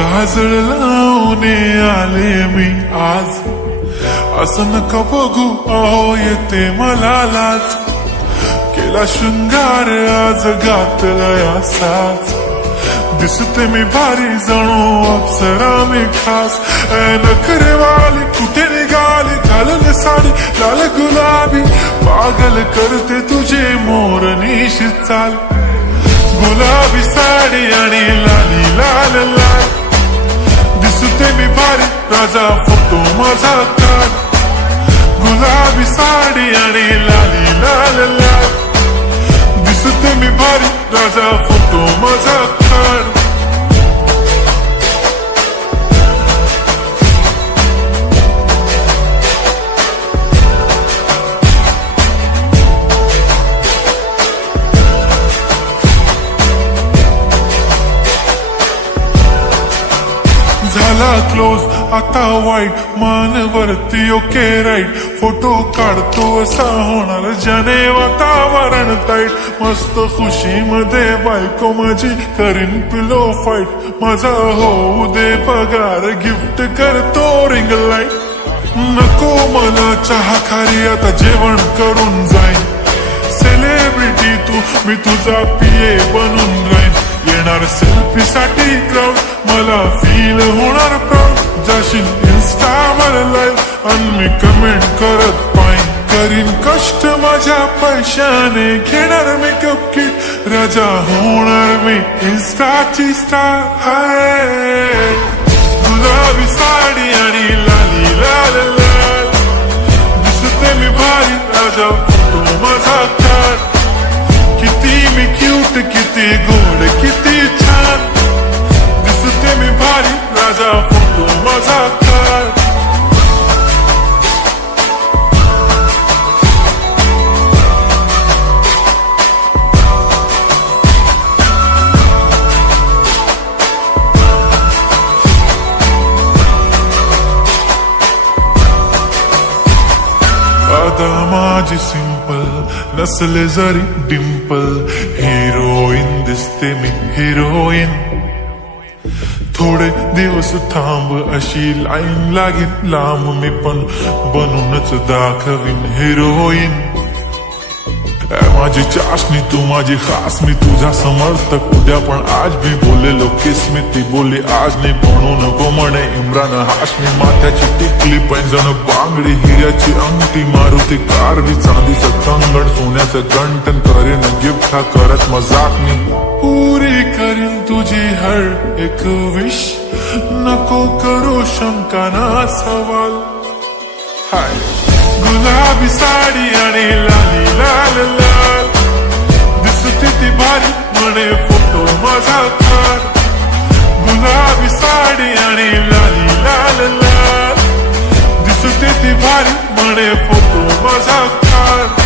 काजळ लावून आले मी आज, असं नका बघू अहो येते मला लाज. केला शृंगार आज घातलाय असाच, दिसते मी भारी जणू अप्सरा मी खास. नखरेवाली कुठे निघाली, घालून साडी लाल गुलाबी, पागल करते तुझे मोरनीशी चाल. गुलाबी साडी आणि लाली लाल लाल, दिसते मी भारी राजा फोटो माझा काढ. गुलाबी साडी आणि लाली लाल लाल, दिसते मी भारी राजा फोटो माझा काढ. झाला क्लोज आता वाईट, मान वरती ओके राईट. फोटो काढतो असा होणार ज्याने वातावरण ताईट. मस्त खुशी मध्ये बायको माझी करीन पिलो फाईट. माझा होऊ दे पगार गिफ्ट करतो रिंग लाईट. नको मला चहा खारी आता जेवण करून जाईन. सेलिब्रिटी तू मी तुझा पिये बनून राहीन. येणार सेल्फी साठी क्राऊड, मला फील होणार प्राऊड. जाशील इन्स्टावर लाईव्ह आणि मी कमेंट करत पाईन. करीन कष्ट माझ्या पैशाने, घेणार मेकअप किट, राजा होणार मी इन्स्टाची स्टार. हाय गुलाबी साडी आणि लाली लाल लाल, दिसते मी भारी राजा फोटो माझा काढ. किती मी क्यूट, किती गोड, किती छान, दिसते मी भारी राजा फोटो माझा काढ. आता माझी सिंपल नसले जरी डिंपल, हिरोईन दिसते मी हिरोईन. थोडे दिवस थांब अशी लाईन लागेल लांब, मी पण बनूनच दाखवीन हिरोईन. माझी चाशनी तू माझी खास, मी तुझा समर्थक उद्या पण आज भी बोलेलो किस मी. ती बोलली आज नाही म्हणू नको म्हणे इम्रान हाशमी. माथ्याची टिकली पैंजण बांगडी, हिऱ्याची अंगठी, मारुती कारवी, चांदीचं कंगण, सोन्याचं गंटन, करेन गिफ्ट हा करत मजाक मी. पुरी करीन तुझी हर एक विश, नको करू शंका ना सवाल. हाय गुलाबी साडी आणि लाली लाल लाल, दिसते ती भारी म्हणे फोटो माझा काढ. गुलाबी साडी आणि लाली लाल लाल, दिसते ती भारी म्हणे फोटो माझा काढ.